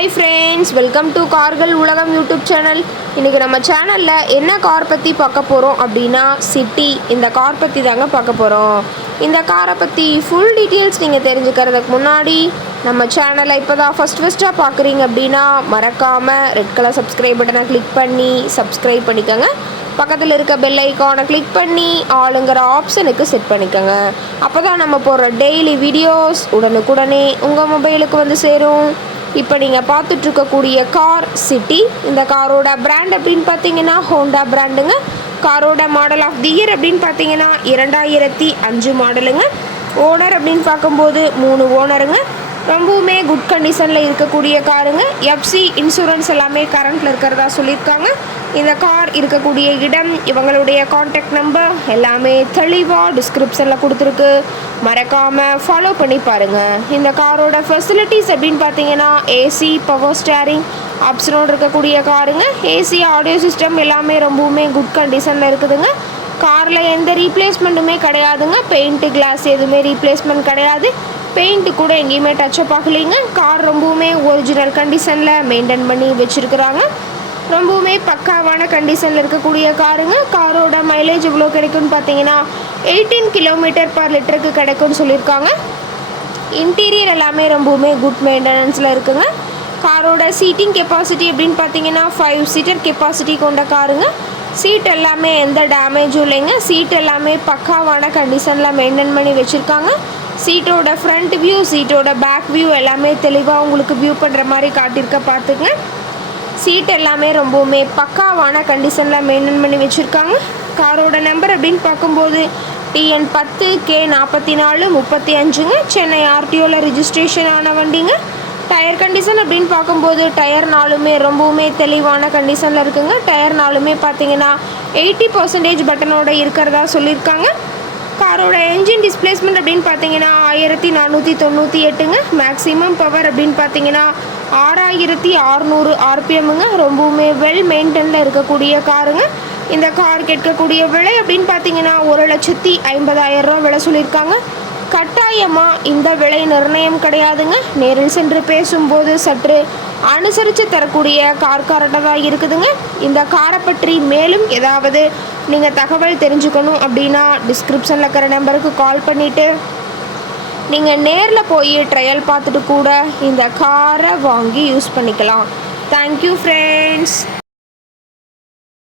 Hi friends, welcome to கார்கள் உலகம் YouTube channel. இன்றைக்கி நம்ம சேனலில் என்ன கார் பற்றி பார்க்க போகிறோம் அப்படின்னா சிட்டி. இந்த கார் பற்றி தாங்க பார்க்க போகிறோம். இந்த காரை பற்றி ஃபுல் டீட்டெயில்ஸ் நீங்கள் தெரிஞ்சுக்கிறதுக்கு முன்னாடி நம்ம சேனலை இப்போ தான் ஃபஸ்ட்டாக பார்க்குறீங்க அப்படின்னா மறக்காமல் ரெட் கலர் சப்ஸ்கிரைப் பட்டனை கிளிக் பண்ணி சப்ஸ்கிரைப் பண்ணிக்கோங்க. பக்கத்தில் இருக்க பெல் ஐக்கானை கிளிக் பண்ணி ஆளுங்கிற ஆப்ஷனுக்கு செட் பண்ணிக்கோங்க. அப்போ தான் நம்ம போடுற டெய்லி வீடியோஸ் உடனுக்குடனே உங்கள் மொபைலுக்கு வந்து சேரும். இப்போ நீங்கள் பார்த்துட்ருக்கக்கூடிய கார் சிட்டி. இந்த காரோட பிராண்ட் அப்படின்னு பார்த்தீங்கன்னா ஹோண்டா பிராண்டுங்க. காரோட மாடல் ஆஃப் தி இயர் அப்படின்னு பார்த்தீங்கன்னா 2005 மாடலுங்க. ஓனர் அப்படின்னு பார்க்கும்போது 3 ஓனருங்க. ரொம்பவுமே குட் கண்டிஷனில் இருக்கக்கூடிய காருங்க. எஃப்சி இன்சூரன்ஸ் எல்லாமே கரண்ட்டில் இருக்கிறதா சொல்லியிருக்காங்க. இந்த கார் இருக்கக்கூடிய இடம், இவங்களுடைய காண்டாக்ட் நம்பர் எல்லாமே தெளிவாக டிஸ்கிரிப்ஷனில் கொடுத்துருக்கு. மறக்காமல் ஃபாலோ பண்ணி பாருங்கள். இந்த காரோட ஃபெசிலிட்டிஸ் அப்படின்னு பார்த்தீங்கன்னா ஏசி, பவர் ஸ்டேரிங் ஆப்ஷனோடு இருக்கக்கூடிய காருங்க. ஏசி, ஆடியோ சிஸ்டம் எல்லாமே ரொம்பவுமே குட் கண்டிஷனில் இருக்குதுங்க. காரில் எந்த ரீப்ளேஸ்மெண்ட்டுமே கிடையாதுங்க. பெயிண்ட்டு, கிளாஸ் எதுவுமே ரீப்ளேஸ்மெண்ட் கிடையாது. பெயிண்ட்டு கூட எங்கேயுமே டச்சப் ஆகலைங்க. கார் ரொம்பவுமே ஒரிஜினல் கண்டிஷனில் மெயின்டைன் பண்ணி வச்சுருக்குறாங்க. ரொம்பவுமே பக்காவான கண்டிஷனில் இருக்கக்கூடிய காருங்க. காரோட மைலேஜ் எவ்வளோ கிடைக்கும்னு பார்த்தீங்கன்னா 18 km/லிட்டருக்கு கிடைக்கும்னு சொல்லியிருக்காங்க. இன்டீரியர் எல்லாமே ரொம்பவுமே குட் மெயின்டெனன்ஸில் இருக்குங்க. காரோட சீட்டிங் கெப்பாசிட்டி அப்படின்னு பார்த்தீங்கன்னா 5 சீட்டர் கெப்பாசிட்டி கொண்ட காருங்க. சீட் எல்லாமே எந்த டேமேஜும் இல்லைங்க. சீட் எல்லாமே பக்காவான கண்டிஷனில் மெயின்டைன் பண்ணி வச்சுருக்காங்க. சீட்டோட ஃப்ரண்ட் வியூ, சீட்டோட பேக் வியூ எல்லாமே தெளிவாக உங்களுக்கு வியூ பண்ணுற மாதிரி காட்டியிருக்க பார்த்துக்குங்க. சீட் எல்லாமே ரொம்பவுமே பக்காவான கண்டிஷனில் மெயின்டைன் பண்ணி வச்சுருக்காங்க. காரோட நம்பர் அப்படின்னு பார்க்கும்போது TN10 K44 35ங்க. சென்னை RTOவில் ரிஜிஸ்ட்ரேஷன் ஆன வண்டிங்க. டயர் கண்டிஷன் அப்படின்னு பார்க்கும்போது டயர் நாலுமே ரொம்பவுமே தெளிவான கண்டிஷனில் இருக்குங்க. டயர் நாலுமே பார்த்தீங்கன்னா 80% பட்டனோட இருக்கிறதா சொல்லியிருக்காங்க. காரோட என்ஜின் டிஸ்பிளேஸ்மெண்ட் அப்படின்னு பார்த்தீங்கன்னா 1498ங்க. மேக்ஸிமம் பவர் அப்படின்னு பார்த்தீங்கன்னா 6600 RPMங்க. ரொம்பவுமே வெல் மெயின்டெனில் இருக்கக்கூடிய காருங்க. இந்த கார் கேட்கக்கூடிய விலை அப்படின்னு பார்த்தீங்கன்னா 1,50,000 விலை சொல்லியிருக்காங்க. கட்டாயமாக இந்த விலை நிர்ணயம் கிடையாதுங்க. நேரில் சென்று பேசும்போது சற்று அனுசரித்து தரக்கூடிய கார்காரட்டாக தான் இருக்குதுங்க. இந்த காரை பற்றி மேலும் ஏதாவது நீங்கள் தகவல் தெரிஞ்சுக்கணும் அப்படின்னா டிஸ்கிரிப்ஷனில் இருக்கிற நம்பருக்கு கால் பண்ணிவிட்டு நீங்கள் நேரில் போய் ட்ரையல் பார்த்துட்டு கூட இந்த காரை வாங்கி யூஸ் பண்ணிக்கலாம். Thank you friends.